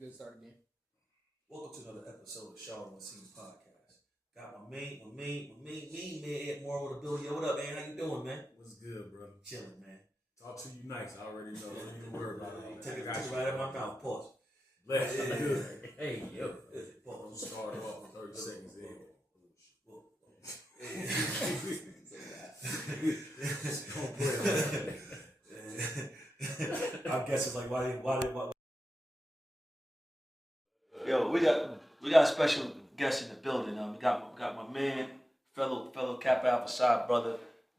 You good? Start again. Welcome to another episode of Shaw and Scene Podcast. Got my main man, Ed Moore with the building. Yo, what up, man? How you doing, man? What's good, brother? Chilling, man. Talk to you nice. I already know. Don't even worry about it. Take it right out of my mouth. Pause. Let's good. Hey, yo. We'll start off with 30 seconds in. I guess it's like why? Yo, we got a special guest in the building. We got my man, fellow Kappa Alpha Psi brother,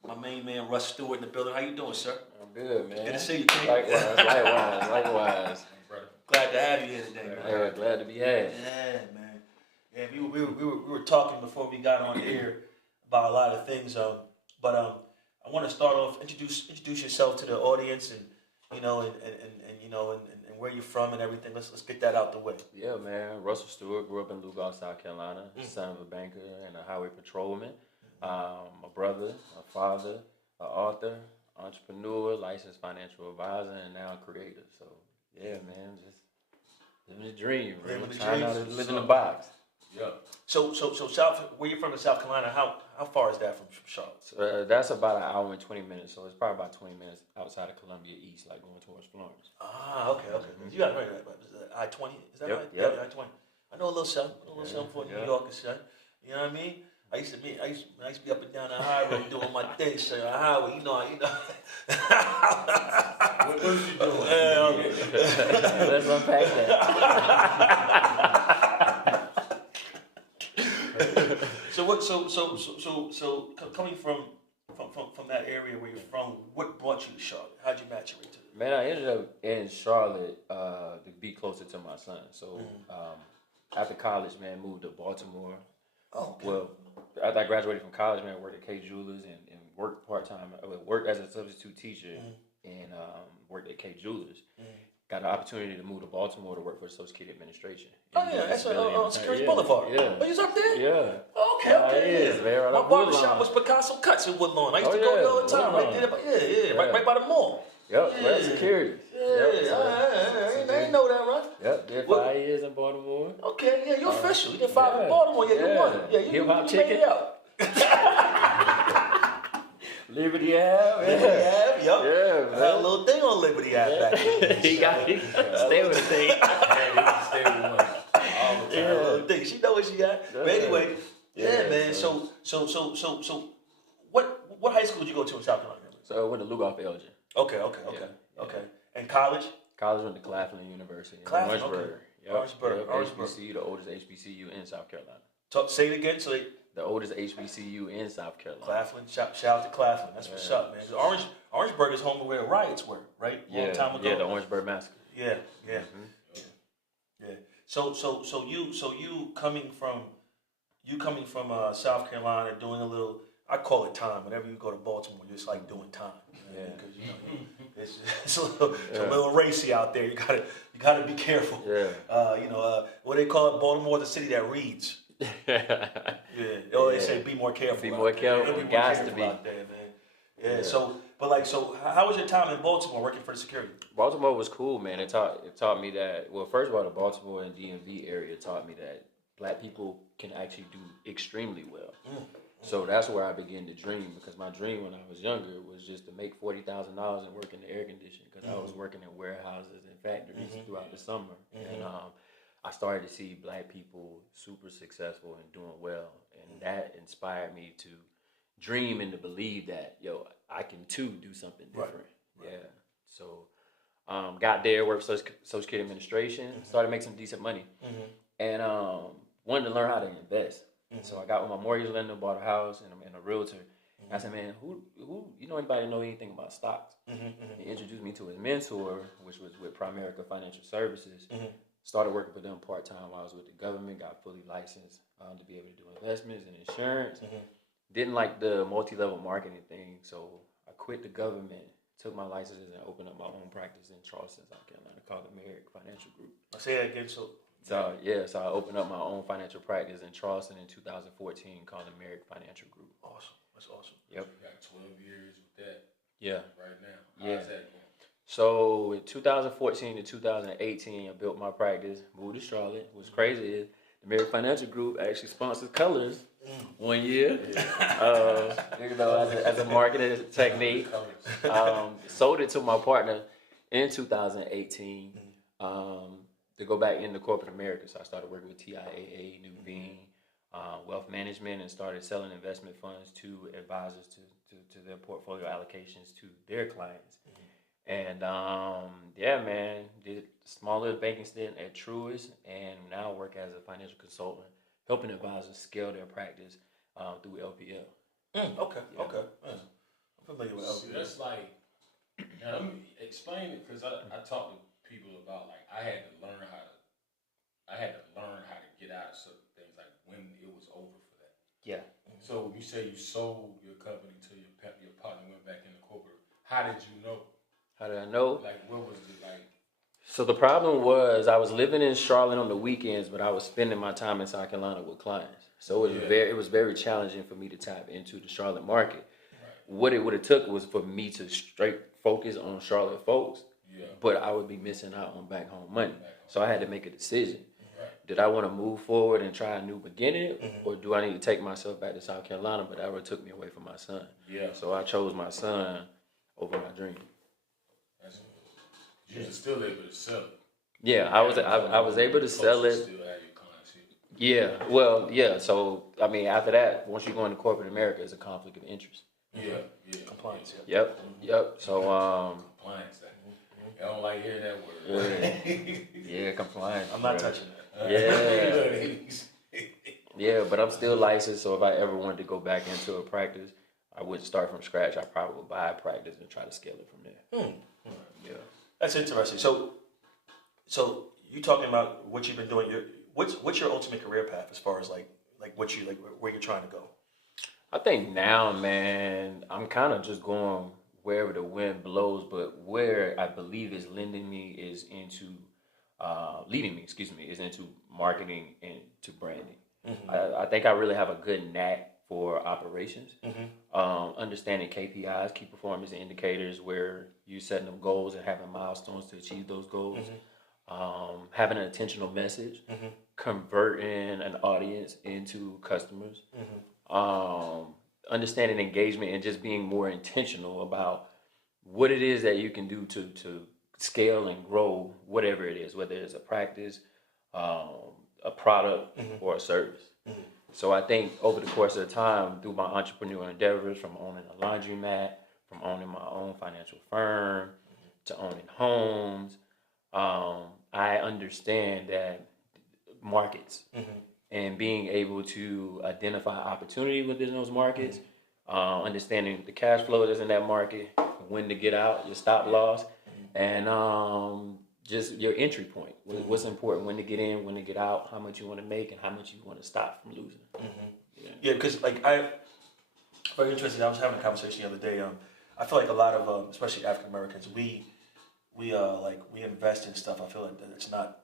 my main man Russ Stewart in the building. How you doing, sir? I'm good, man. Good to see you, King. Likewise. Glad to have you here today, man. Yeah, glad to be had. Yeah, man. Yeah, we were talking before we got on air about a lot of things. But I want to start off introduce yourself to the audience and where you're from and everything. Let's get that out the way. Yeah, man. Russel Stewart, grew up in Lugard, South Carolina. Son of a banker and a highway patrolman. A brother, a father, an author, entrepreneur, licensed financial advisor, and now a creator. So yeah, man, just living the dream, man. Trying not to live in the box. Yep. So where you're from in South Carolina, how far is that from Charlotte? So, that's about an hour and 20 minutes. So it's probably about 20 minutes outside of Columbia East, like going towards Florence. Ah, okay. You got it right. I-20, is that right? Yep. Yeah, I-20. I know a little something. For New Yorker, son. You know what I mean? I used to be up and down the highway doing my thing, son. The highway, you know. What was you doing? Let's unpack that. So coming from that area where you're from, what brought you to Charlotte? How'd you maturate to it? Man, I ended up in Charlotte to be closer to my son. So after college, man, moved to Baltimore. Oh, okay. Well, after I graduated from college, man, I worked at K Jewelers and worked part-time. I worked as a substitute teacher and worked at K Jewelers. Got an opportunity to move to Baltimore to work for the Social Security Administration. Oh, yeah, that's on Security Boulevard. Yeah. Oh, you was up there? Yeah. Oh, okay. Yeah, man, right My up barbershop Woodlawn. was Picasso Cuts in Woodlawn. I used to Oh, go there yeah, all the time. Right Woodlawn. there. Right by the mall. Yep, Yeah. well, security. Yeah, Yep, so- I didn't know that, right? Yep, did 5 years in Baltimore. Okay, yeah, you're official. You did 5 in Baltimore. Yeah, you won. Yeah, you Hip-hop made ticket. it out. Liberty Ave. Liberty Ave, yup. Yeah, I had a man. little thing on Liberty Ave back then. He got stay with the thing. Stay with one all the time. Yeah, little thing. She know what she got. But anyway, yeah, man. so- So, what high school did you go to in South Carolina? So I went to Lugard, Elgin. Okay. And college? College went to Claflin University in Claflin, Orangeburg. okay. Yep. Orangeburg. HBCU, the oldest HBCU in South Carolina. Say it again. So The oldest HBCU in South Carolina. Claflin, shout out to Claflin. That's what's up, man. 'Cause Orangeburg is home to where the riots were, right? Long time ago. Yeah, the Orangeburg Massacre. Yeah. So you coming from South Carolina, doing a little. I call it time. Whenever you go to Baltimore, you're just like doing time. Because it's a little racy out there. You gotta be careful. Yeah. What they call it, Baltimore, the city that reads. They say be more careful. Be more careful. Be more Gots careful to be. out there, man. Yeah. So how was your time in Baltimore working for the security? Baltimore was cool, man. It taught me that. Well, first of all, the Baltimore and DMV area taught me that Black people can actually do extremely well. So that's where I began to dream, because my dream when I was younger was just to make $40,000 and work in the air conditioning, because I was working in warehouses and factories throughout the summer, and I started to see Black people super successful and doing well, and that inspired me to dream and to believe that I can too do something different. Right. Yeah. So got there, worked for Social Security Administration, started making some decent money, and wanted to learn how to invest. So I got with my mortgage lender, bought a house, and a realtor. I said, man, who anybody know anything about stocks? He introduced me to his mentor, which was with Primerica Financial Services. Started working for them part-time while I was with the government, got fully licensed to be able to do investments and insurance. Didn't like the multi-level marketing thing, so I quit the government, took my licenses, and opened up my own practice in Charleston, South Carolina, called the Merrick Financial Group. I'll say that again, so I opened up my own financial practice in Charleston in 2014 called the Merrick Financial Group. Awesome. That's awesome. Yep. You got 12 years with that. Yeah. Right now. Yeah. How's that going? So in 2014 to 2018, I built my practice, moved to Charlotte. What's crazy is the American Financial Group actually sponsors colors 1 year. As a marketing technique. Sold it to my partner in 2018 to go back into corporate America. So I started working with TIAA, Nuveen, Wealth Management, and started selling investment funds to advisors to their portfolio allocations to their clients. And yeah, man, did a small little banking stint at Truist, and now work as a financial consultant, helping advisors scale their practice through LPL. Okay. Yeah. Okay. I'm familiar with See, LPL. that's like, now let me explain it, because I talk to people about, like, I had to learn how to get out of certain things, like when it was over for that. Yeah. So you say you sold your company to your partner, went back into corporate. How did you know? How did I know? Like, what was it like? So the problem was I was living in Charlotte on the weekends, but I was spending my time in South Carolina with clients. So it was very challenging for me to tap into the Charlotte market. Right. What it would have took was for me to straight focus on Charlotte folks, but I would be missing out on back home money. So I had to make a decision. Right. Did I want to move forward and try a new beginning, or do I need to take myself back to South Carolina? But that would have took me away from my son. Yeah. So I chose my son over my dream. That's, you were still able to sell it. Yeah, I was able to sell it. Still have your clients here. Yeah, well, yeah. So I mean, after that, once you go into corporate America, it's a conflict of interest. Yeah. Compliance. Yep. So Compliance. I don't like hearing that word. yeah, compliance. I'm not bro. touching that. Yeah. Yeah, but I'm still licensed, so if I ever wanted to go back into a practice, I wouldn't start from scratch. I probably would buy a practice and try to scale it from there. Yeah. That's interesting. So you talking about what you've been doing? What's your ultimate career path as far as like what you like where you're trying to go? I think now, man, I'm kind of just going wherever the wind blows, but where I believe is leading me is into marketing and to branding. I think I really have a good knack for operations, understanding KPIs, key performance indicators, where you setting them goals and having milestones to achieve those goals, having an intentional message, converting an audience into customers, understanding engagement, and just being more intentional about what it is that you can do to scale and grow whatever it is, whether it's a practice, a product, or a service. So I think over the course of the time, through my entrepreneurial endeavors, from owning a laundromat, from owning my own financial firm, to owning homes, I understand that markets and being able to identify opportunity within those markets, understanding the cash flow that's in that market, when to get out, your stop loss, and just your entry point. What's important, when to get in, when to get out, how much you want to make, and how much you want to stop from losing. Yeah, because very interesting. I was having a conversation the other day. I feel like a lot of especially African Americans, we invest in stuff. I feel like that it's not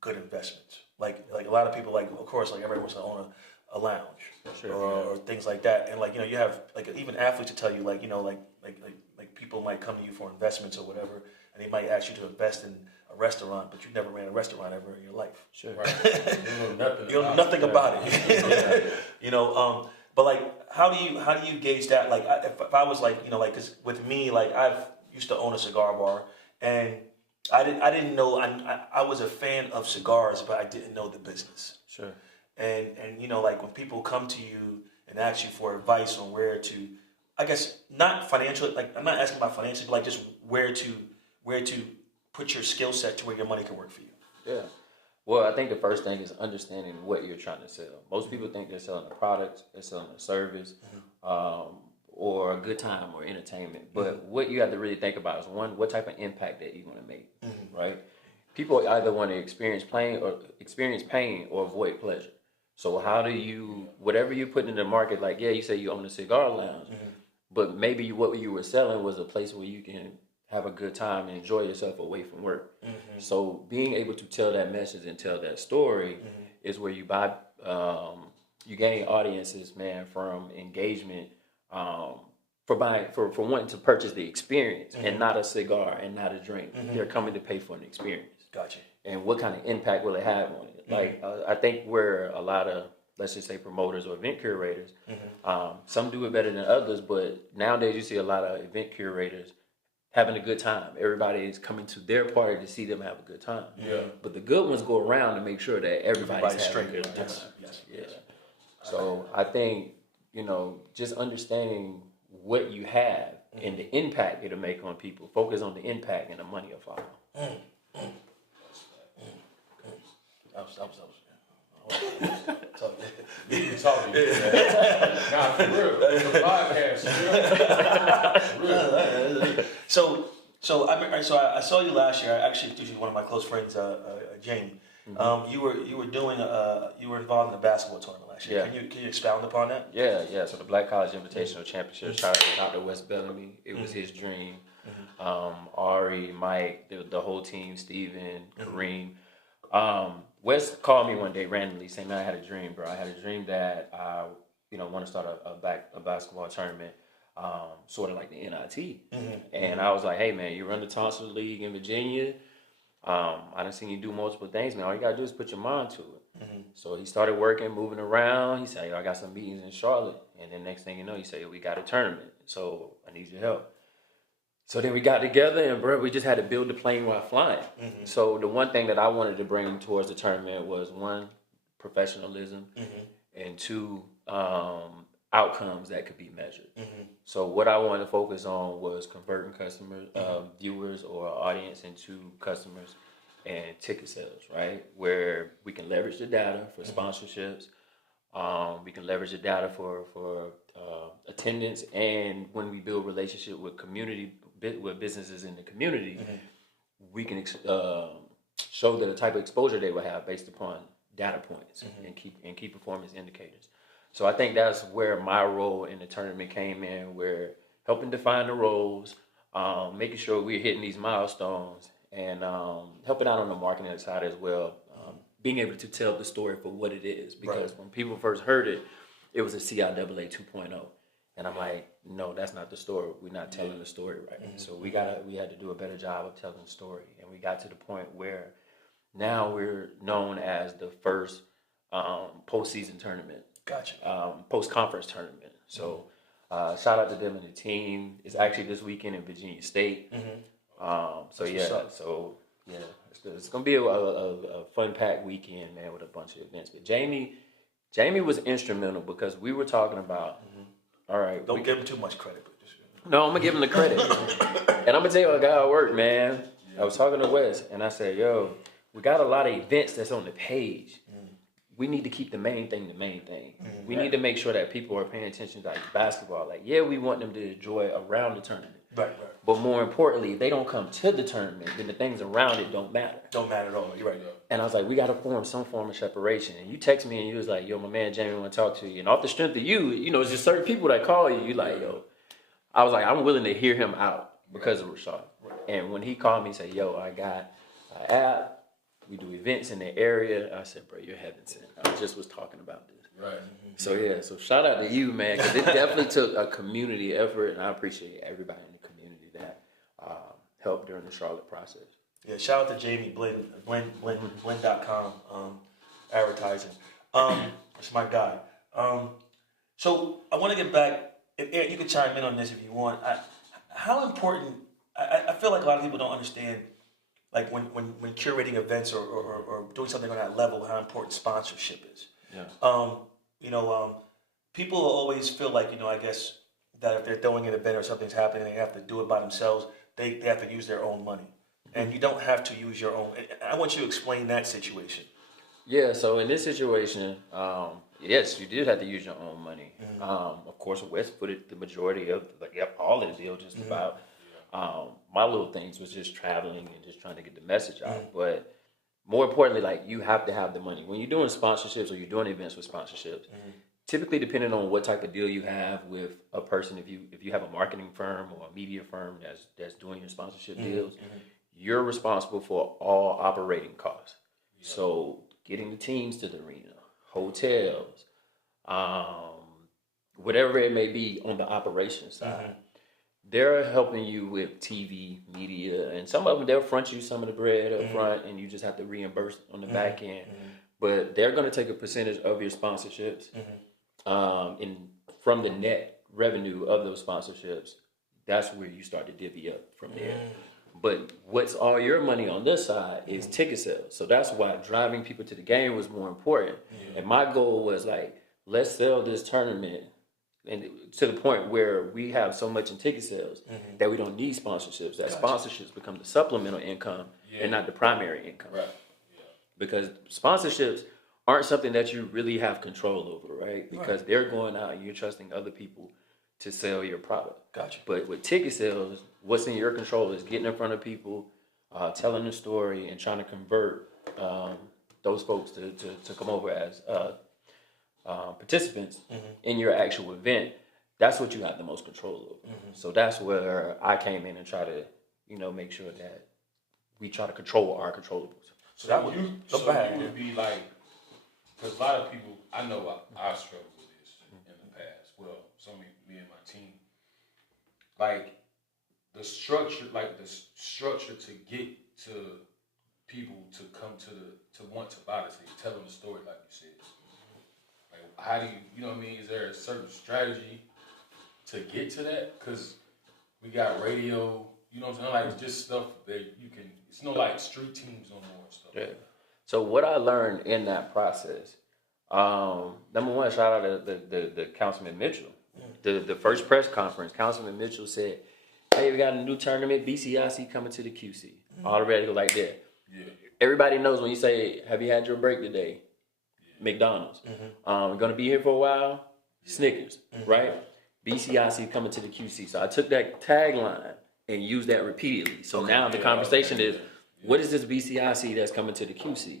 good investments. Like a lot of people, like, of course, like everyone wants to own a lounge or things like that. And like, you have like even athletes to tell you like people might come to you for investments or whatever, and they might ask you to invest in a restaurant, but you've never ran a restaurant ever in your life. Sure. Right. You know nothing about it. But like, how do you gauge that? Like, if I was like, because with me, like, I've used to own a cigar bar, and I didn't know. I was a fan of cigars, but I didn't know the business. Sure. And like when people come to you and ask you for advice on where to, I guess not financial. Like, I'm not asking about financially, but like just where to put your skill set to where your money can work for you. Yeah. Well, I think the first thing is understanding what you're trying to sell. Most people think they're selling a product, they're selling a service, or a good time or entertainment. But what you have to really think about is, one, what type of impact that you want to make, right? People either want to experience pain or avoid pleasure. So how do you, whatever you put in the market, like, yeah, you say you own a cigar lounge, but maybe what you were selling was a place where you can have a good time and enjoy yourself away from work. So being able to tell that message and tell that story is where you you gain audiences, man, from engagement, for wanting to purchase the experience and not a cigar and not a drink. They're coming to pay for an experience. Gotcha. And what kind of impact will it have on it? Like I think where a lot of, let's just say, promoters or event curators, some do it better than others, but nowadays you see a lot of event curators having a good time. Everybody is coming to their party to see them have a good time. Yeah. But the good ones go around to make sure that everybody's having a good time. Yes. So I think, just understanding what you have and the impact it'll make on people. Focus on the impact and the money will follow. You can talk to you. Nah, for real. It's a podcast. For real. So I saw you last year. I actually introduced you to one of my close friends, Jamie. You were involved in the basketball tournament last year. Yeah. Can you expound upon that? Yeah. So the Black College Invitational Championship, shout out to Dr. Wes Bellamy. It was his dream. Ari, Mike, the whole team, Steven, Kareem. Wes called me one day randomly saying, "Man, I had a dream, bro. I had a dream that I, want to start a basketball tournament, sort of like the NIT." And I was like, "Hey, man, you run the Tonsil League in Virginia. I done seen you do multiple things, man. All you gotta do is put your mind to it." So he started working, moving around. He said, "I got some meetings in Charlotte." And then next thing you know, he said, "We got a tournament, so I need your help." So then we got together and, bro, we just had to build the plane while flying. So the one thing that I wanted to bring towards the tournament was, one, professionalism, and two, outcomes that could be measured. So what I wanted to focus on was converting customers, viewers or audience into customers and ticket sales, right? Where we can leverage the data for sponsorships. We can leverage the data for attendance, and when we build relationship with businesses in the community, we can show the type of exposure they will have based upon data points and key performance indicators. So I think that's where my role in the tournament came in, where helping define the roles, making sure we're hitting these milestones, and helping out on the marketing side as well. Being able to tell the story for what it is, because when people first heard it, it was a CIAA 2.0. And I'm like, no, that's not the story. We're not telling the story right. So we had to do a better job of telling the story. And we got to the point where now we're known as the first postseason tournament. Gotcha. Post-conference tournament. So shout out to them and the team. It's actually this weekend in Virginia State. It's gonna be a fun-packed weekend, man, with a bunch of events. But Jamie was instrumental, because we were talking about, all right. Don't give him too much credit. But just, No, I'm gonna give him the credit. And I'm gonna tell you a guy at work, man. I was talking to Wes, and I said, "Yo, we got a lot of events that's on the page. We need to keep the main thing the main thing. We need to make sure that people are paying attention to, like, basketball. Like, yeah, we want them to enjoy around the tournament. Right. But more importantly, if they don't come to the tournament, then the things around it don't matter. Don't matter at all. You're right. And I was like, we got to form some form of separation. And you text me and you was like, "Yo, my man Jamie want to talk to you." And off the strength of you, it's just certain people that call you. You like, yo. I was like, I'm willing to hear him out because of Rashad. And when he called me and said, "Yo, I got an app. We do events in the area." I said, "Bro, you're heaven sent. I just was talking about this." Right. So shout out to you, man, because it definitely took a community effort, and I appreciate everybody in the community that helped during the Charlotte process. Yeah, shout out to Jamie Blend.com advertising. It's my guy. So I want to get back. Eric, you can chime in on this if you want. How important? I feel like a lot of people don't understand, like when curating events or doing something on that level, how important sponsorship is. Yeah. People always feel like, I guess that if they're throwing an event or something's happening, they have to do it by themselves. They have to use their own money. And you don't have to use your own. I want you to explain that situation. Yeah, so in this situation, yes, you did have to use your own money. Of course, Wes footed the majority of, all of the deal just about. My little things was just traveling and just trying to get the message out. But more importantly, you have to have the money. When you're doing sponsorships or you're doing events with sponsorships, typically depending on what type of deal you have with a person, if you have a marketing firm or a media firm that's doing your sponsorship deals, you're responsible for all operating costs. So getting the teams to the arena, hotels, whatever it may be on the operations side. They're helping you with TV, media, and some of them, they'll front you some of the bread up front, and you just have to reimburse on the back end. But they're going to take a percentage of your sponsorships, from the net revenue of those sponsorships. That's where you start to divvy up from there. But what's all your money on this side is ticket sales. So that's why driving people to the game was more important. And my goal was like, let's sell this tournament, and to the point where we have so much in ticket sales that we don't need sponsorships. That sponsorships become the supplemental income and not the primary income. Right. Because sponsorships aren't something that you really have control over, right? Because they're going out and you're trusting other people to sell your product. Gotcha. But with ticket sales, what's in your control is getting in front of people, telling the story, and trying to convert those folks to come over as participants in your actual event. That's what you have the most control over. So that's where I came in and try to, make sure that we try to control our controllables. So that would, you would be like, because a lot of people, I know I struggled with this in the past. Well, me and my team, like the structure to get to people to come to want to buy this thing, tell them the story like you said. Like, how do you know what I mean? Is there a certain strategy to get to that? Because we got radio, you know what I'm saying? Like, it's just stuff that you can, it's no like street teams no more and stuff. Yeah. So what I learned in that process, number one, shout out to the Councilman Mitchell. The first press conference, Councilman Mitchell said, hey, we got a new tournament, BCIC coming to the QC. Already like that. Yeah. Everybody knows when you say, have you had your break today? McDonald's. We're going to be here for a while? Snickers, right? BCIC coming to the QC. So I took that tagline and used that repeatedly. So now the conversation is, what is this BCIC that's coming to the QC?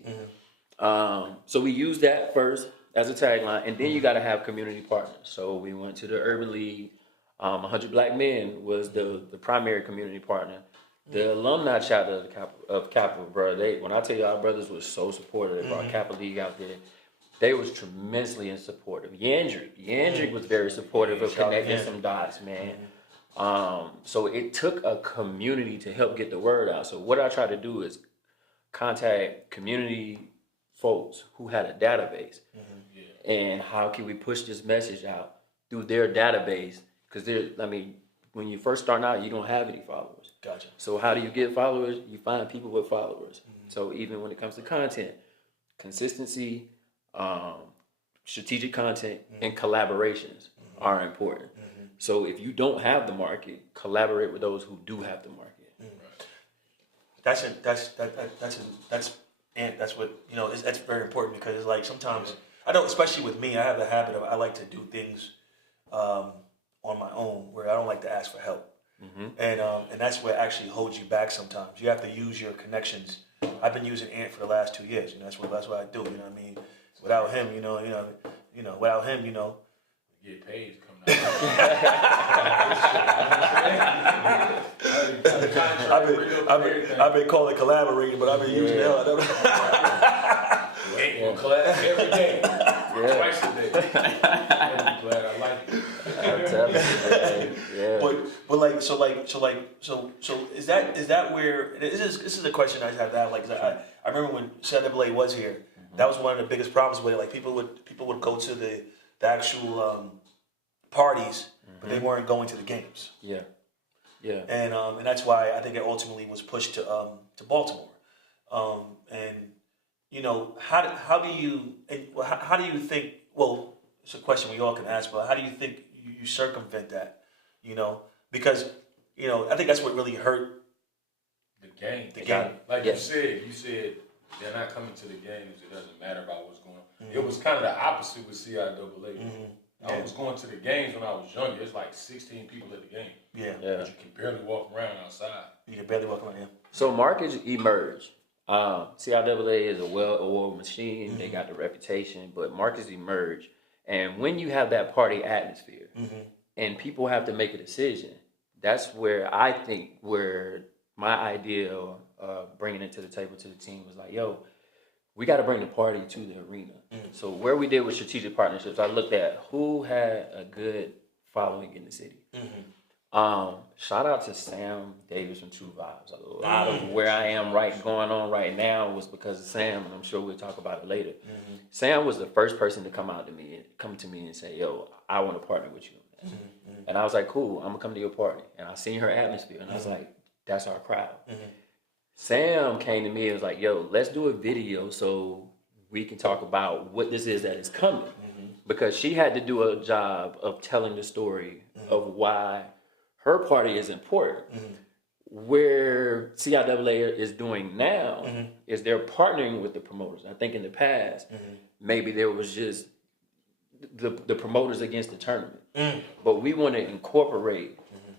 So we used that first as a tagline, and then you got to have community partners. So we went to the Urban League. 100 Black Men was the primary community partner. The alumni chapter of Capital, bro, when I tell you our brothers was so supportive, they brought Capital League out there. They was tremendously in support of Yandrick was very supportive of connecting some dots, man. So it took a community to help get the word out. So what I try to do is contact community folks who had a database, and how can we push this message out through their database? Because when you first start out, you don't have any followers. Gotcha. So how do you get followers? You find people with followers. So even when it comes to content, consistency, strategic content, and collaborations are important. So if you don't have the market, collaborate with those who do have the market. That's what that's very important, because it's like sometimes I know, especially with me, I have the habit of I like to do things on my own where I don't like to ask for help, and that's what actually holds you back sometimes. You have to use your connections. I've been using Ant for the last 2 years. That's what I do. You know what I mean? Without him, without him, Get paid to come down. I've been calling collaborating, but I've been using hell out of it. We'll collab every day, twice a day. I'm glad I like it. I'm telling you, man. So is that where this is a question I have to have? Like, I remember when CIAA was here, that was one of the biggest problems with it. Like, people would go to the actual parties, but they weren't going to the games. Yeah. And that's why I think it ultimately was pushed to Baltimore. How do you think? Well, it's a question we all can ask, but how do you think you circumvent that? Because I think that's what really hurt the game. Like you said they're not coming to the games. It doesn't matter about what's going on. It was kind of the opposite with CIAA. I was going to the games when I was younger. It's like 16 people at the game. But you can barely walk around outside. You can barely walk around, So markets emerge. CIAA is a well-oiled machine. They got the reputation, but markets emerge. And when you have that party atmosphere and people have to make a decision, that's where I think where my idea of bringing it to the table to the team was like, yo, we got to bring the party to the arena. So where we did with strategic partnerships, I looked at who had a good following in the city. Shout out to Sam Davis from True Vibes. A lot of where I am going on right now was because of Sam, and I'm sure we'll talk about it later. Sam was the first person to come to me and say, "Yo, I want to partner with you." And I was like, "Cool, I'm gonna come to your party." And I seen her atmosphere, and I was like, "That's our crowd." Sam came to me and was like, "Yo, let's do a video so we can talk about what this is that is coming," because she had to do a job of telling the story of why her party is important. Where CIAA is doing now is they're partnering with the promoters. I think in the past, maybe there was just the promoters against the tournament. But we want to incorporate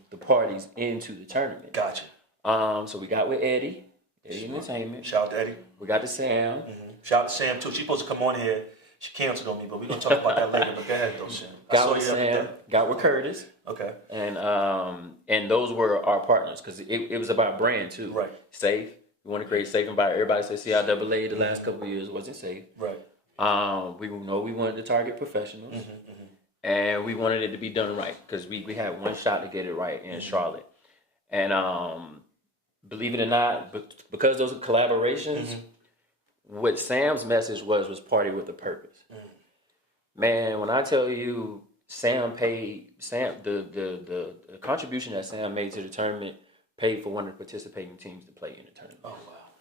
the parties into the tournament. Gotcha. So we got with Eddie Entertainment. Shout out to Eddie. We got to Sam. Shout out to Sam too. She's supposed to come on here. She canceled on me, but we're gonna talk about that later. But go ahead though, Sam. Got with Sam. Got with Curtis. Okay. And those were our partners because it was about brand too. Right. Safe. We want to create safe environment. Everybody said CIAA the last couple of years wasn't safe. Right. We wanted to target professionals, and we wanted it to be done right because we had one shot to get it right in Charlotte. And believe it or not, because those collaborations, what Sam's message was party with a purpose. Man, when I tell you the contribution that Sam made to the tournament paid for one of the participating teams to play in the tournament. Oh wow.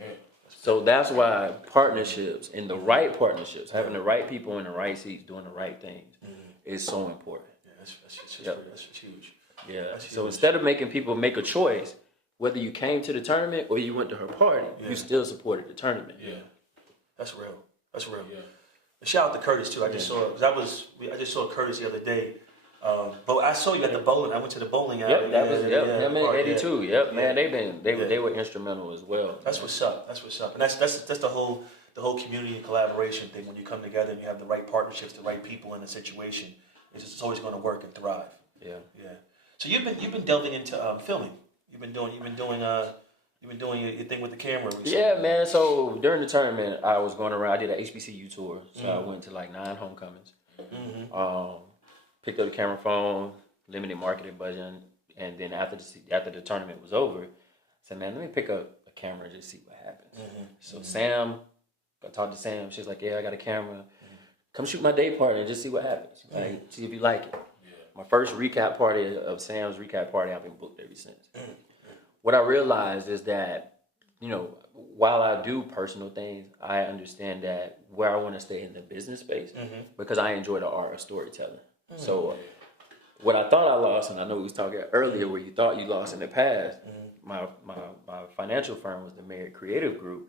Yeah. So that's why partnerships and the right partnerships, having the right people in the right seats doing the right things is so important. Yeah, that's huge. Yeah. That's huge. So instead of making people make a choice, whether you came to the tournament or you went to her party, you still supported the tournament. Yeah. That's real. Yeah. And shout out to Curtis too. I just saw Curtis the other day. But I saw you at the bowling. I went to the bowling alley. Him and Eddie too. Yep, man, they were instrumental as well. That's what's up. And that's the whole community and collaboration thing. When you come together and you have the right partnerships, the right people in a situation, it's always going to work and thrive. Yeah. So you've been delving into filming. You've been doing your thing with the camera recently. Yeah, man. So during the tournament, I was going around. I did an HBCU tour, so I went to like 9 homecomings. Picked up the camera phone, limited marketing budget, and then after the tournament was over, I said, "Man, let me pick up a camera and just see what happens." So Sam, I talked to Sam. She's like, "Yeah, I got a camera. Come shoot my day party and just see what happens. Like, see if you like it." My first recap party of Sam's recap party, I've been booked ever since. What I realized is that, while I do personal things, I understand that where I want to stay in the business space because I enjoy the art of storytelling. So what I thought I lost, and I know we was talking earlier where you thought you lost in the past, my financial firm was the Merrick Creative Group.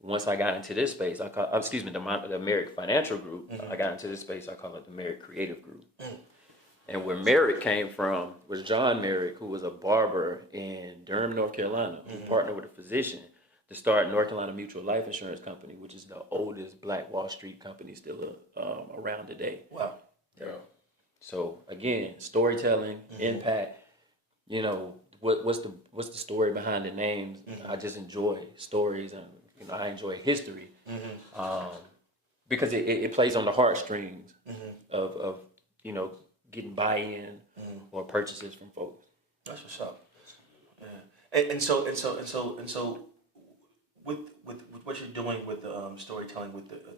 Once I got into this space, the Merrick Financial Group, I got into this space, I call it the Merrick Creative Group. And where Merrick came from was John Merrick, who was a barber in Durham, North Carolina, who partnered with a physician to start North Carolina Mutual Life Insurance Company, which is the oldest Black Wall Street company still around today. Wow. Yeah. So again, storytelling, impact. What's the story behind the names? I just enjoy stories, and I enjoy history because it plays on the heartstrings of getting buy-in or purchases from folks. That's what's up. Yeah. And so with what you're doing with the storytelling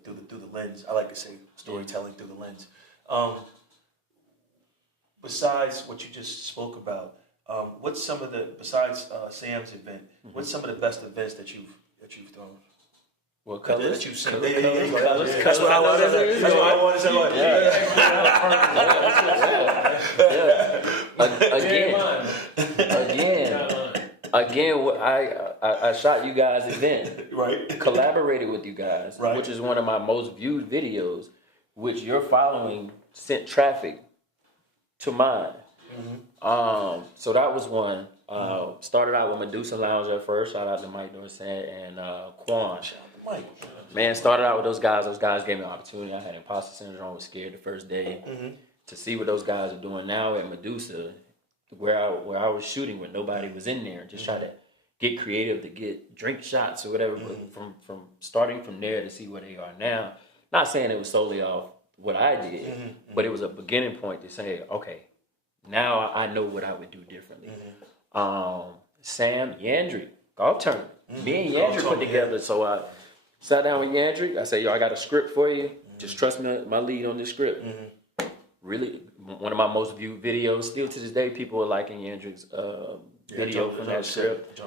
through the lens, I like to say storytelling through the lens. Besides what you just spoke about, what's some of besides Sam's event? What's some of the best events that you've thrown? Well, colors. That you've seen. Colors. That's what I wanted to say. Again, I shot you guys' event. Right. Collaborated with you guys, right. Which is one of my most viewed videos, which your following sent traffic to mine. So that was one. Started out with Medusa Lounge at first. Shout out to Mike Dorsett and Quan. Man, started out with those guys. Those guys gave me an opportunity. I had imposter syndrome, was scared the first day. To see what those guys are doing now at Medusa, where I was shooting when nobody was in there, just try to get creative to get drink shots or whatever. But from starting from there to see where they are now, not saying it was solely off what I did, but it was a beginning point to say, okay, now I know what I would do differently. Sam Yandry, golf tournament. Me and Yandry put together, so I sat down with Yandry. I said, yo, I got a script for you. Just trust me, my lead on this script. Really, one of my most viewed videos. Still to this day, people are liking Yandry's video from that script.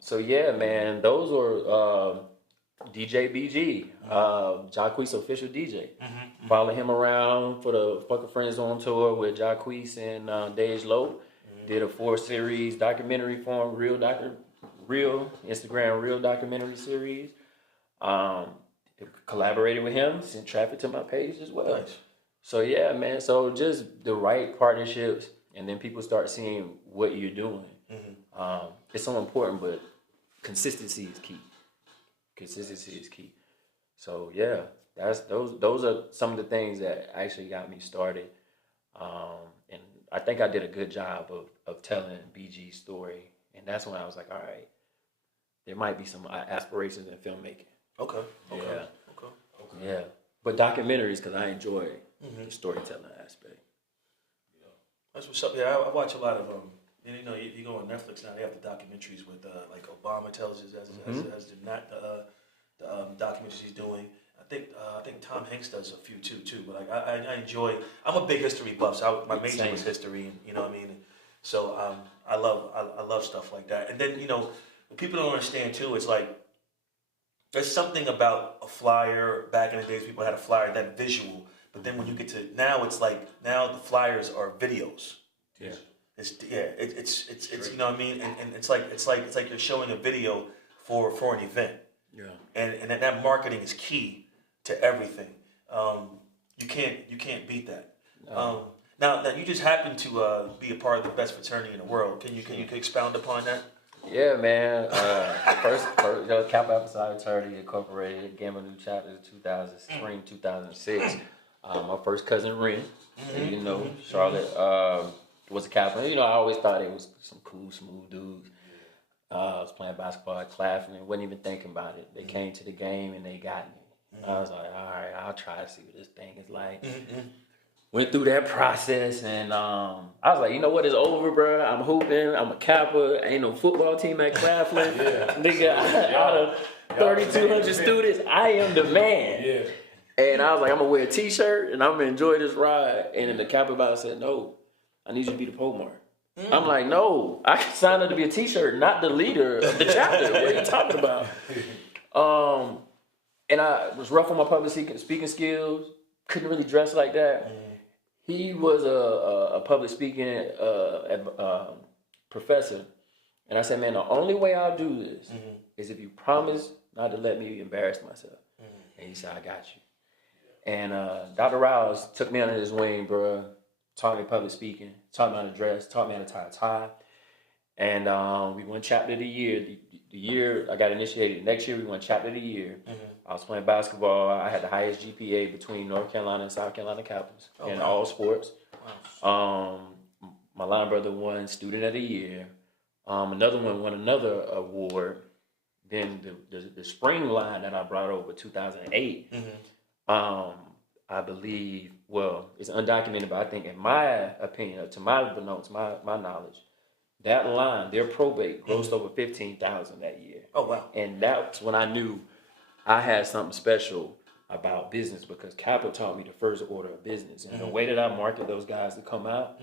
So yeah, man, those were DJ BG, Jacquees official DJ. Follow him around for the Fucking Friends on tour with Jacquees and Dej Low. Did a 4-series documentary for him, real Instagram real documentary series. Collaborated with him, sent traffic to my page as well. Nice. So yeah, man. So just the right partnerships, and then people start seeing what you're doing. It's so important, but consistency is key. Consistency is key. So yeah, those are some of the things that actually got me started. And I think I did a good job of telling BG's story. And that's when I was like, all right, there might be some aspirations in filmmaking. Okay. Yeah. But documentaries, because I enjoy the storytelling aspect. That's what's up. Yeah, I watch a lot of you know, you go on Netflix now. They have the documentaries with like Obama tells us as the documentaries he's doing. I think Tom Hanks does a few too. But like I enjoy. I'm a big history buff. So my major was history, and you know what I mean. So I love stuff like that. And then you know, what people don't understand too. It's like there's something about a flyer. Back in the days, people had a flyer, that visual. But then when you get to now, it's like now the flyers are videos. Yeah. It's you know what I mean, and it's like you're showing a video for an event. Yeah. And that marketing is key to everything. You can't beat that. No. Now you just happen to be a part of the best fraternity in the world. Can you expound upon that? Yeah, man. First Kappa Alpha Psi Fraternity Incorporated, Gamma New Chapter, spring 2006. My first cousin Ren, you know, Charlotte, was a Kappa. You know, I always thought it was some cool, smooth dudes. I was playing basketball at Claflin, wasn't even thinking about it. They came to the game and they got me. I was like, all right, I'll try to see what this thing is like. Went through that process, and I was like, you know what, it's over, bro. I'm hooping. I'm a Kappa. Ain't no football team at Claflin. Nigga, out of 3,200 students, I am the man. Yeah. And I was like, I'm going to wear a T-shirt, and I'm going to enjoy this ride. And then the Kappa about said, no, I need you to be the pole mark. I'm like, no, I signed up to be a T-shirt, not the leader of the chapter. What are you talking about? And I was rough on my public speaking skills. Couldn't really dress like that. He was a public speaking professor. And I said, man, the only way I'll do this is if you promise not to let me embarrass myself. And he said, I got you. And Dr. Rouse took me under his wing, bro. Taught me public speaking, taught me how to dress, taught me how to tie a tie. And we won chapter of the year. The year I got initiated, next year we won chapter of the year. I was playing basketball. I had the highest GPA between North Carolina and South Carolina Capitals in all sports. My line brother won student of the year. Another one won another award. Then the spring line that I brought over, 2008, I believe, well, it's undocumented, but I think in my opinion, to my notes, my knowledge, that line, their probate grossed over $15,000 that year. Oh, wow. And that's when I knew I had something special about business, because Kappa taught me the first order of business. And the way that I market those guys to come out,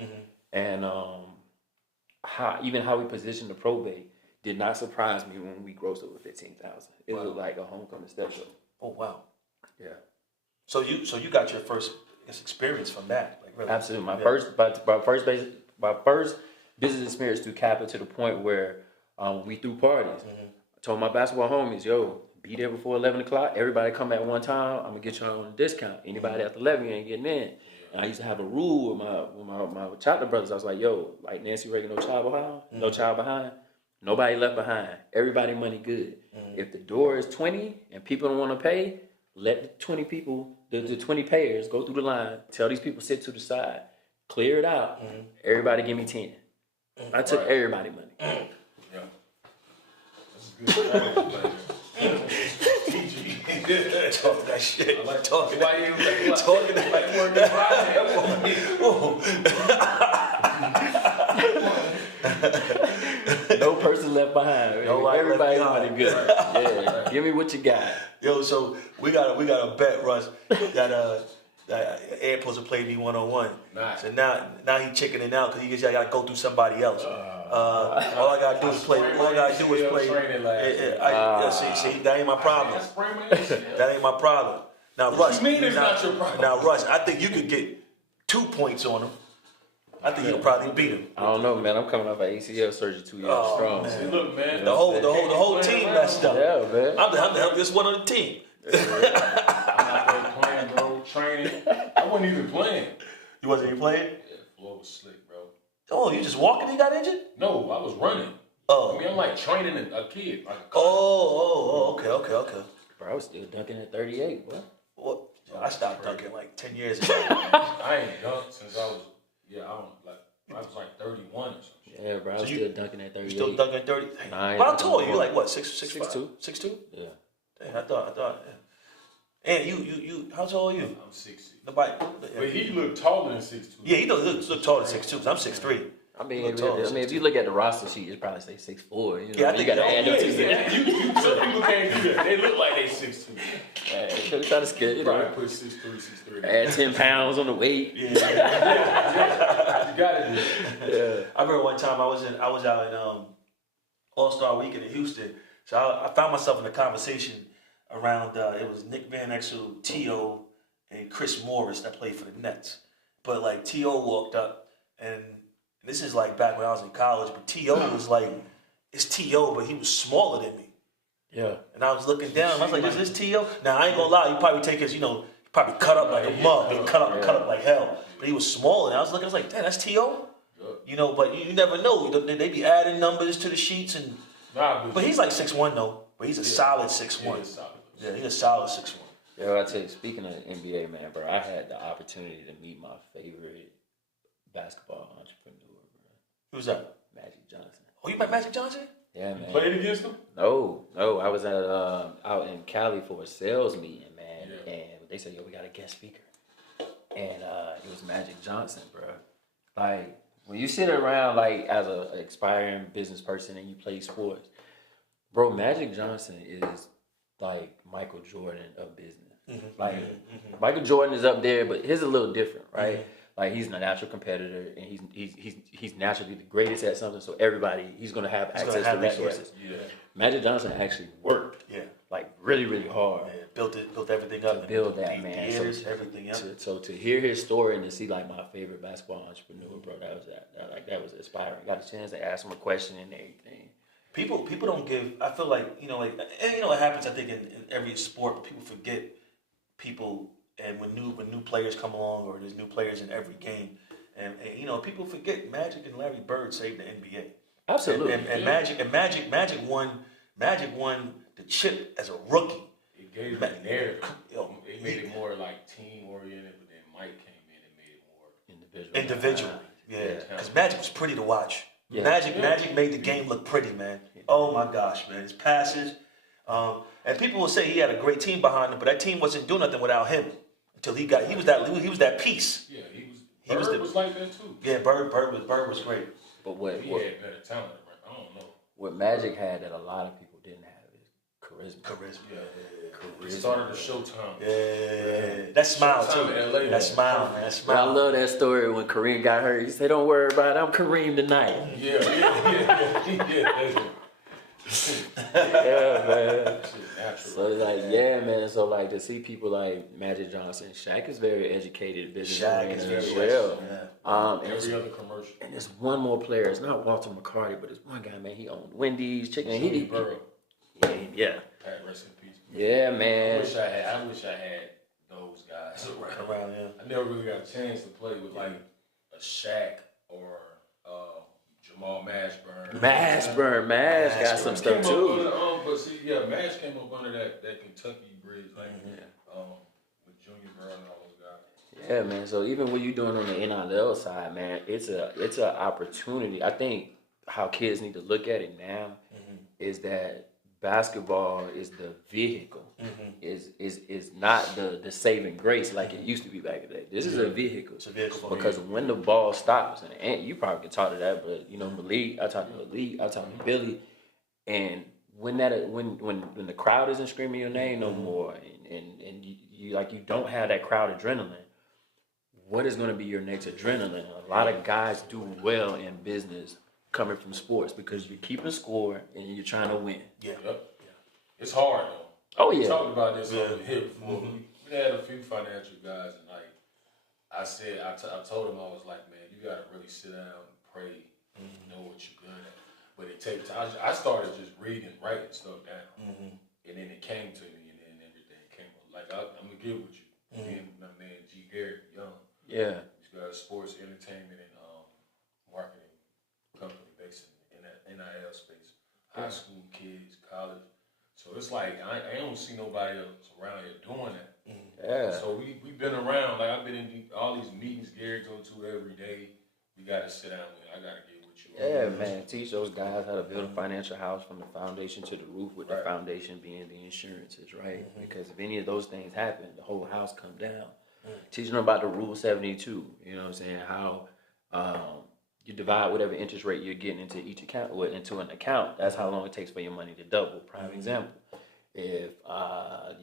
and how we positioned the probate did not surprise me when we grossed over $15,000. It was like a homecoming step show. Oh, wow. Yeah. So you got your first experience from that, like really? Absolutely. My first business experience through Kappa, to the point where we threw parties. I told my basketball homies, yo, be there before 11 o'clock. Everybody come at one time. I'm gonna get you on a discount. Anybody after 11, you ain't getting in. And I used to have a rule with my chapter brothers. I was like, yo, like Nancy Reagan, no child behind, no child behind. Nobody left behind. Everybody money good. If the door is 20 and people don't want to pay, let the 20 people, the 20 payers go through the line. Tell these people sit to the side. Clear it out. Everybody give me 10. I took everybody money. good strategy, like. Talk that shit. I like talking why that. you like Talking that. like working Friday. No person left behind. Nobody Everybody left money good. Yeah, give me what you got. Yo, so we got a bet, Russ, that Ed supposed to play me 1-on-1. Nice. So now he chickening out because he just got to go through somebody else. All I gotta do is play. All I gotta do is play. See, that ain't my problem. That ain't my problem. Now, Russ. You mean it's not your problem? Now, Russ, I think you could get 2 points on him. I think you'll probably beat him. I don't know, man. I'm coming off an ACL surgery 2 years strong. Man. See, look, man. The whole team messed up. Yeah, man. I'm the healthiest one on the team. I'm not there playing, bro. Training. I wasn't even playing. You wasn't even playing? Yeah, the floor was slick, bro. Oh, you just walking and you got injured? No, I was running. Oh. I mean, I'm like training a kid. Like Okay. Bro, I was still dunking at 38, boy. What? I stopped dunking like 10 years ago. I ain't dunked since I was, I was like 31 or something. Yeah, bro, I was still dunking at 38. You still dunking 30? Nah, How tall are you? Like what? 6'2"? 6'2". Yeah. Dang, I thought. Yeah. And you, how tall are you? I'm 6'6". Nobody. But he looked taller than 6'2". Yeah, he look taller than 6'2". I'm 6'3". I mean, if you look at the roster sheet, it's probably say 6'4". You know, Yeah, I think you got to add them two. Some people can't do that. They look like they 6'2". They try to scare you. Probably put 6'3", 6'3". Add 10 pounds on the weight. Yeah. You gotta do it. Yeah. I remember one time I was out in All-Star Weekend in Houston. So I found myself in a conversation around it was Nick Van Exel, T.O., and Chris Morris that played for the Nets. But like T.O. walked up, and this is like back when I was in college, but T.O. was like, it's T.O., but he was smaller than me. Yeah. And I was looking down, and I was like, is this T.O.? Now I ain't gonna lie, he probably take his, he probably cut up like a mug. He cut up like hell. But he was smaller, and I was like, damn, that's T.O.? But you never know. They be adding numbers to the sheets, and but he's like 6'1" though. But he's a solid 6'1". Yeah, he's a solid 6'1". Yo, I tell you, speaking of NBA, man, bro, I had the opportunity to meet my favorite basketball entrepreneur, bro. Who's that? Magic Johnson. Oh, you met Magic Johnson? Yeah, man. Played against him? No. I was at out in Cali for a sales meeting, man, and they said, yo, we got a guest speaker. And it was Magic Johnson, bro. Like, when you sit around, like, as an aspiring business person and you play sports, bro, Magic Johnson is like Michael Jordan of business. Michael Jordan is up there, but his is a little different, right? Mm-hmm. Like, he's a natural competitor, and he's naturally the greatest at something. So he's gonna have access to resources. Yeah. Magic Johnson actually worked, like really, really hard. Yeah, built everything up. To build that, man. Theaters, everything. So to hear his story and to see like my favorite basketball entrepreneur, bro, that was inspiring. Got a chance to ask him a question and everything. People don't give. I feel like it happens. I think in every sport, people forget people, and when new players come along, or there's new players in every game, and people forget Magic and Larry Bird saved the NBA. Absolutely. And Magic won the chip as a rookie. It gave it a narrative. It made it more like team oriented, but then Mike came in and made it more individual. Yeah, because Magic was pretty to watch. Yeah. Magic made the game look pretty, man. Oh my gosh, man. His passes. And people will say he had a great team behind him, but that team wasn't doing nothing without him until he was that piece. Yeah, Bird was like that too. Yeah, Bird was great. But what he had better talent, I don't know. What Magic had that a lot of people didn't have is charisma. It started the Showtime. Yeah. That smile too. LA, that smile, man. That smile. I love that story when Kareem got hurt. He said, "Don't worry about it. I'm Kareem tonight." Yeah. Yeah, man. So it's like, man. So like to see people like Magic Johnson, Shaq is very educated businessman as well. Every other commercial. And there's one more player. It's not Walter McCarty, but it's one guy, man. He owned Wendy's, chicken. Burrow. Yeah. Pat, rest in peace. Yeah, man. I wish I had those guys around. I never really got a chance to play with like a Shaq or Jamal Mashburn. Mash got some stuff too. But see, Mash came up under that Kentucky bridge, like with Junior Burrow and all those guys. Yeah, man. So even what you're doing on the NIL side, man, it's an opportunity. I think how kids need to look at it now is that basketball is the vehicle. Is not the saving grace like it used to be back in the day. This is a vehicle. It's a vehicle because when the ball stops, and you probably can talk to that, but Malik, I talk to Malik, I talk to Billy, and when the crowd isn't screaming your name no more, and you don't have that crowd adrenaline, what is going to be your next adrenaline? A lot of guys do well in business coming from sports because you're keeping score and you're trying to win. Yeah. It's hard though. Oh We yeah. talked about this over here before. We had a few financial guys, and like I said, I told them, I was like, man, you gotta really sit down and pray, and know what you're good at. But it takes time. I started just reading, writing stuff down, and then it came to me, and then everything came up. Like I'm gonna get with you. Me and my man G. Garrett Young. Yeah. He's got a sports entertainment and marketing company based in that NIL space. High school kids, college. So it's like I don't see nobody else around here doing that. Yeah. So we've been around. Like I've been in all these meetings Gary go to every day. We got to sit down with. I got to get with you. Yeah, man. Teach those guys how to build a financial house from the foundation to the roof, with the foundation being the insurances, right? Because if any of those things happen, the whole house come down. Teaching them about the Rule 72. You know what I'm saying? How you divide whatever interest rate you're getting into each account, or into an account. That's how long it takes for your money to double. Prime example: if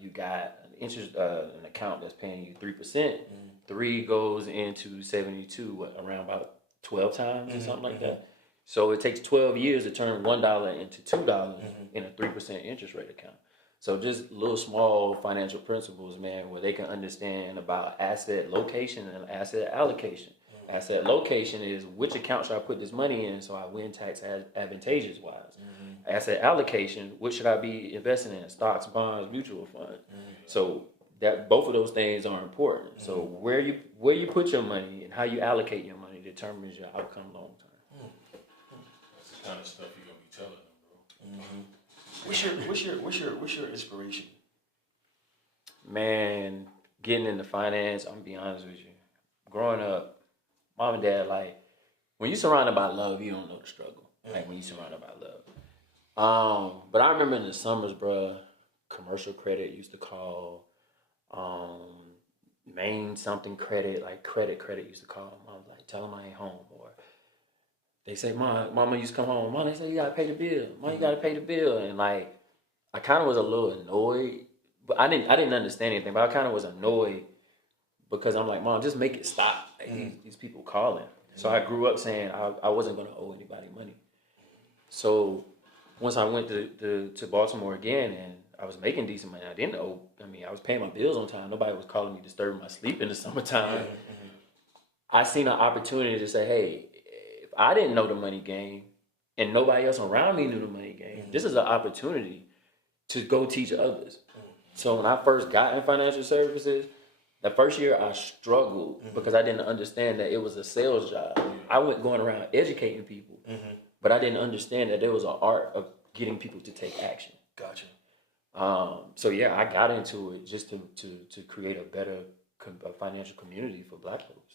you got an account that's paying you 3%, 3 goes into 72, around about 12 times or something like that. So it takes 12 years to turn $1 into $2 in a 3% interest rate account. So just little small financial principles, man, where they can understand about asset location and asset allocation. Asset location is which account should I put this money in so I win tax advantageous wise. Asset allocation, what should I be investing in? Stocks, bonds, mutual fund. So that both of those things are important. So where you put your money and how you allocate your money determines your outcome long term. That's the kind of stuff you're gonna be telling them, bro. What's your inspiration? Man, getting into finance, I'm gonna be honest with you. Growing up, mom and dad, like, when you're surrounded by love, you don't know the struggle. Like when you're surrounded by love. But I remember in the summers, bruh, commercial credit used to call, main something credit, like credit used to call. Mom's like, tell them I ain't home. Or they say, Mama used to come home. Mom, they say, you gotta pay the bill. Mom, you gotta pay the bill. And like, I kind of was a little annoyed, but I didn't understand anything, but I kind of was annoyed because I'm like, Mom, just make it stop. Like, these people calling. So I grew up saying I wasn't gonna owe anybody money. So once I went to Baltimore again and I was making decent money, I was paying my bills on time. Nobody was calling me disturbing my sleep in the summertime. I seen an opportunity to say, hey, if I didn't know the money game and nobody else around me knew the money game, this is an opportunity to go teach others. So when I first got in financial services, the first year I struggled because I didn't understand that it was a sales job. I went going around educating people, but I didn't understand that there was an art of getting people to take action. Gotcha. So yeah, I got into it just to create a better financial community for Black folks.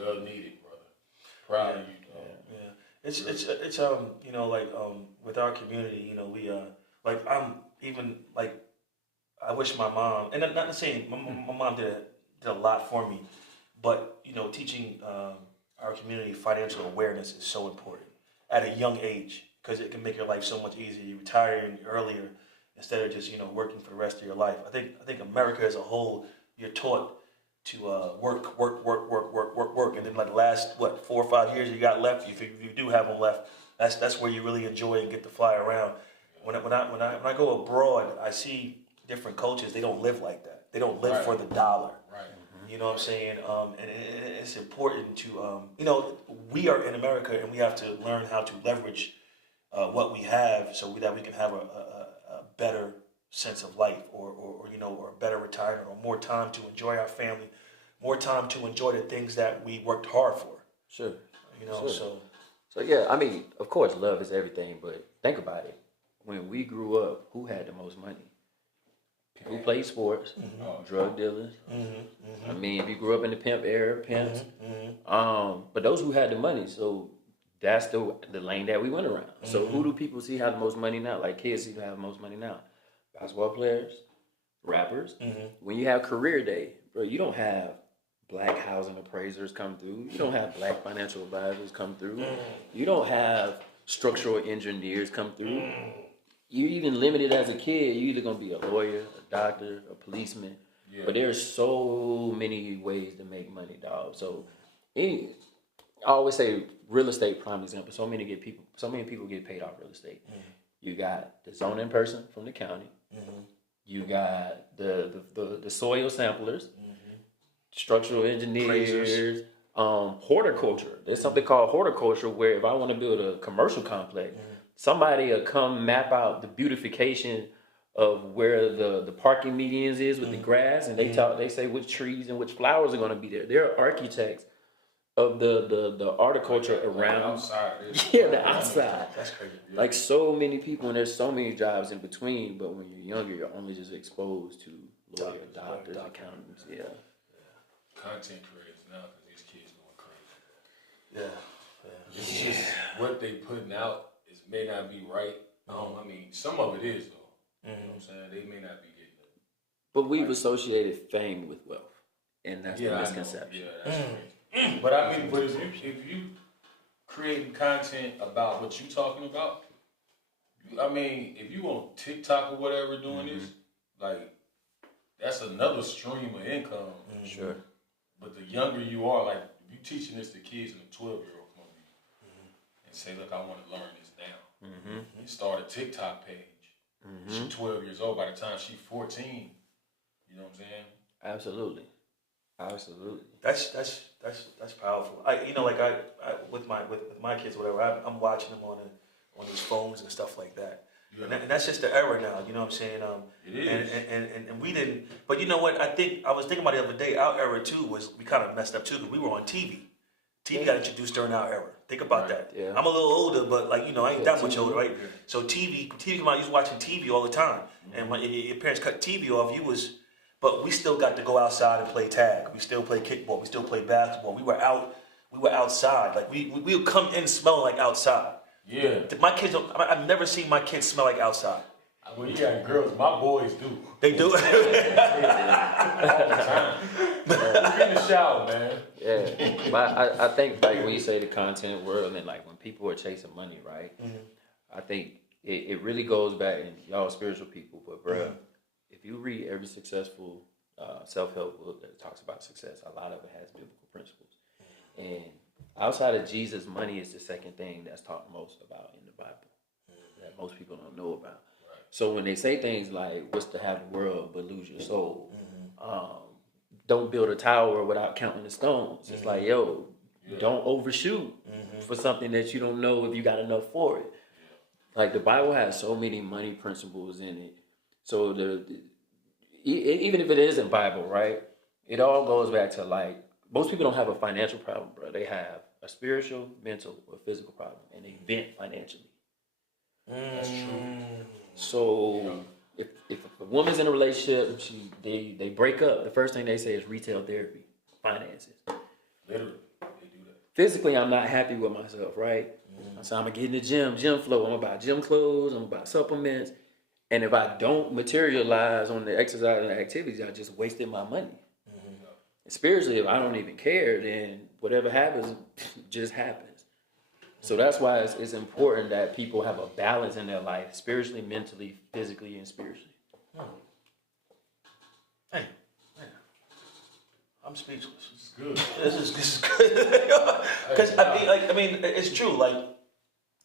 Well needed, brother. Proud of you, dog. Yeah. It's with our community, we I'm even like, I wish my mom, and I'm not saying my mom did a lot for me, but teaching our community financial awareness is so important at a young age, because it can make your life so much easier. You retire earlier instead of just working for the rest of your life. I think America as a whole, you're taught to work, and then like the last 4 or 5 years you got left, if you do have them left, that's where you really enjoy and get to fly around. When I go abroad, I see different cultures. They don't live like that. They don't live for the dollar. Right. You know what I'm saying? And it's important to we are in America, and we have to learn how to leverage what we have so that we can have a better sense of life, or a better retirement, or more time to enjoy our family, more time to enjoy the things that we worked hard for. Sure. So yeah, I mean, of course, love is everything, but think about it. When we grew up, who had the most money? People who played sports, drug dealers. I mean, if you grew up in the pimp era, pimps. But those who had the money, so that's the lane that we went around. So who do people see have the most money now? Like kids see who have the most money now? Basketball players, rappers. When you have career day, bro, you don't have black housing appraisers come through. You don't have black financial advisors come through. You don't have structural engineers come through. You even limited as a kid. You either gonna be a lawyer, a doctor, a policeman. Yeah. But there's so many ways to make money, dog. So, I always say real estate prime example. So many people get paid off real estate. You got the zoning person from the county. You got the soil samplers, structural engineers, horticulture. There's something called horticulture where if I want to build a commercial complex, somebody will come map out the beautification of where the parking medians is with the grass, and they say which trees and which flowers are going to be there. They're architects of the horticulture around. Outside. Yeah, the outside. That's crazy. Yeah. Like so many people, and there's so many jobs in between. But when you're younger, you're only just exposed to lawyers, doctors, accountants. Yeah. Content creators now because these kids going crazy. Yeah. It's just what they putting out may not be right. I mean, some of it is though. You know what I'm saying? They may not be getting it. But we've associated fame with wealth, and that's the misconception. Yeah, that's crazy. But I mean, if you creating content about what you talking about, I mean, if you on TikTok or whatever doing this, like that's another stream of income. Sure. But the younger you are, like if you teaching this to kids and a 12-year-old come up and say, look, I want to learn this now. And start a TikTok page. She's 12 years old. By the time she's 14, you know what I'm saying? Absolutely. That's powerful. I with my kids, whatever. I'm watching them on these phones and stuff like that. Yeah. And that's just the era now. You know what I'm saying? It is. And we didn't. But you know what? I was thinking about it the other day. Our era too we kind of messed up too because we were on TV. TV got introduced during our era. Think about that. Yeah. I'm a little older, but I ain't that much older, right? Yeah. So TV came out. You was watching TV all the time, and when your parents cut TV off, but we still got to go outside and play tag. We still play kickball. We still play basketball. We were outside. Like we would come in smelling like outside. Yeah. My kids I've never seen my kids smell like outside. Well, you got girls. My boys do. They do. All the time. Get in the shower, man. Yeah. But I think like when you say the content world and like when people are chasing money, right? I think it really goes back, and y'all spiritual people, but bro, if you read every successful self-help book that talks about success, a lot of it has biblical principles. And outside of Jesus, money is the second thing that's taught most about in the Bible that most people don't know about. Right. So when they say things like, what's to have the world but lose your soul? Don't build a tower without counting the stones. It's like, don't overshoot for something that you don't know if you got enough for it. Like the Bible has so many money principles in it. So even if it isn't Bible, right? It all goes back to like, most people don't have a financial problem, bro. They have a spiritual, mental, or physical problem, and they vent financially. That's true. So if a woman's in a relationship, they break up, the first thing they say is retail therapy, finances. Literally, they do that. Physically, I'm not happy with myself, right? So I'm gonna get in the gym flow. I'm gonna buy gym clothes. I'm gonna buy supplements. And if I don't materialize on the exercise and the activities, I just wasted my money. And spiritually, if I don't even care, then whatever happens just happens. So that's why it's important that people have a balance in their life, spiritually, mentally, physically, and spiritually. Hey, I'm speechless. This is good. This is good. Because I mean, it's true. Like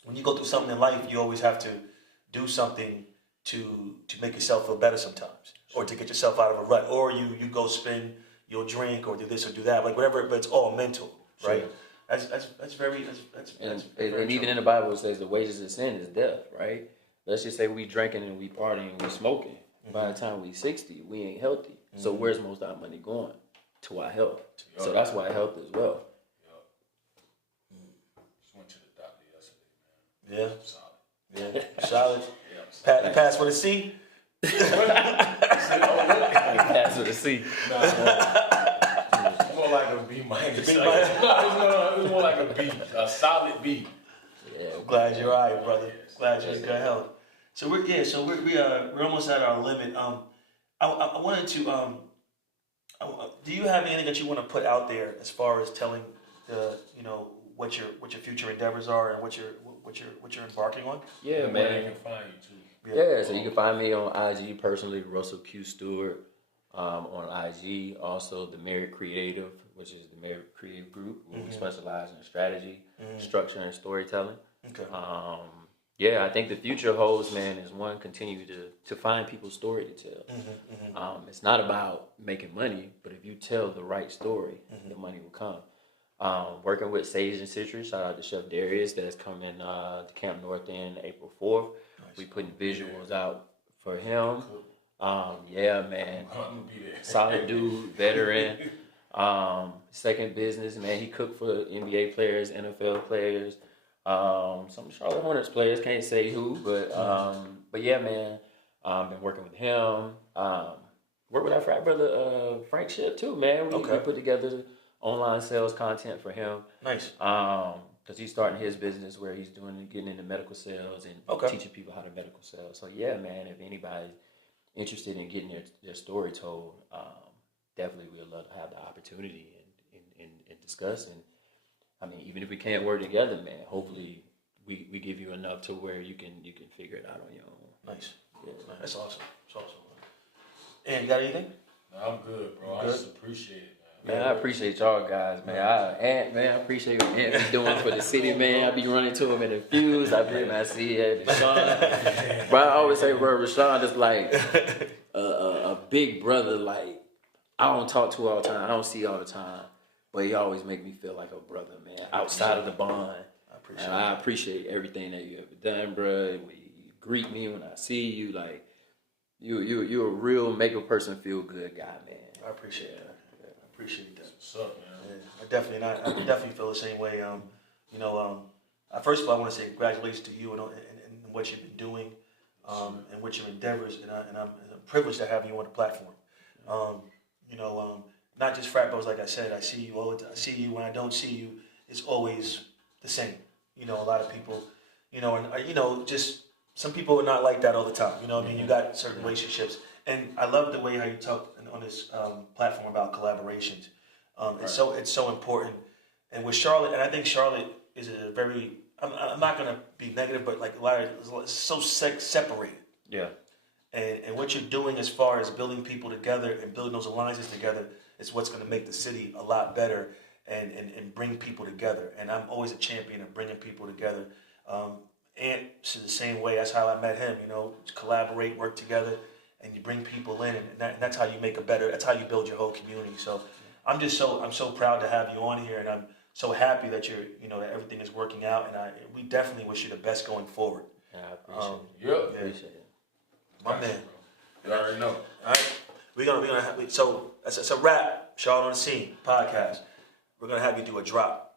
when you go through something in life, you always have to do something to make yourself feel better sometimes, or to get yourself out of a rut, or you go spend. You'll drink or do this or do that, like whatever, but it's all mental, right? That's very even in the Bible it says the wages of sin is death, right? Let's just say we drinking and we partying and we smoking. By the time we 60, we ain't healthy. So where's most of our money going? To our health. So that's why health is wealth. Just went to the doctor yesterday, man. Yeah, solid. Pass with a C. Pass with a C. It's more like a B minus. It's more like a B, a solid B. I'm glad you're all right, brother. Glad you're in good health. So we're almost at our limit. I wanted to do you have anything that you want to put out there as far as telling the what your future endeavors are and what you're embarking on? Yeah, and man. where they can find you too. Yeah, so you can find me on IG personally, Russell Q Stewart, on IG. Also, the Merit Creative, which is the Merit Creative Group, where we specialize in strategy, structure, and storytelling. Okay. Yeah, I think the future holds, man, is one, continue to find people's story to tell. It's not about making money, but if you tell the right story, the money will come. Working with Sage and Citrus, shout out to Chef Darius, that's coming to Camp North End April 4th. Nice. We putting visuals out for him. Yeah, man. Solid dude, veteran. Second business, man. He cooked for NBA players, NFL players, some Charlotte Hornets players. Can't say who, but yeah, man. Been working with him. Worked with our frat brother Frank Ship too, man. We put together online sales content for him. Nice. Because he's starting his business where he's getting into medical sales and teaching people how to medical sell. So yeah, man. If anybody's interested in getting their story told, definitely we'd love to have the opportunity and discuss. And I mean, even if we can't work together, man, hopefully we give you enough to where you can figure it out on your own. Nice. Yeah, that's awesome. It's awesome. And you got anything? No, I'm good, bro. I just appreciate it. Man, I appreciate y'all guys, man. I appreciate what Ant be doing for the city, man. I be running to him in the fuse. I see Rashawn. Bro, I always say, bro, Rashawn is like a big brother. Like, I don't talk to all the time. I don't see all the time. But he always make me feel like a brother, man. Outside of the bond. I appreciate everything that you ever done, bro. When you greet me when I see you, like, you're a real make a person feel good guy, man. I appreciate that. Appreciate that. What's up, man? Yeah, I definitely feel the same way. First of all, I want to say congratulations to you and what you've been doing, and what your endeavors, and I'm privileged to have you on the platform. Not just frat bros, like I said. I see you all. I see you when I don't see you. It's always the same. A lot of people, just some people are not like that all the time. I mean, you got certain relationships. And I love the way how you talk on this platform about collaborations. It's so important. And with Charlotte, and I think Charlotte is a very, I'm not going to be negative, but like a lot of, so separated. Yeah. And what you're doing as far as building people together and building those alliances together is what's going to make the city a lot better and bring people together. And I'm always a champion of bringing people together. Ant's the same way. That's how I met him, collaborate, work together. And you bring people in, and that's how you make that's how you build your whole community. So I'm so proud to have you on here, and I'm so happy that that everything is working out, and we definitely wish you the best going forward. Yeah, I appreciate it. Yeah. Appreciate it. My man. You already know. All right. We're gonna have, so it's a wrap. Charlotte on the Scene podcast. We're gonna have you do a drop.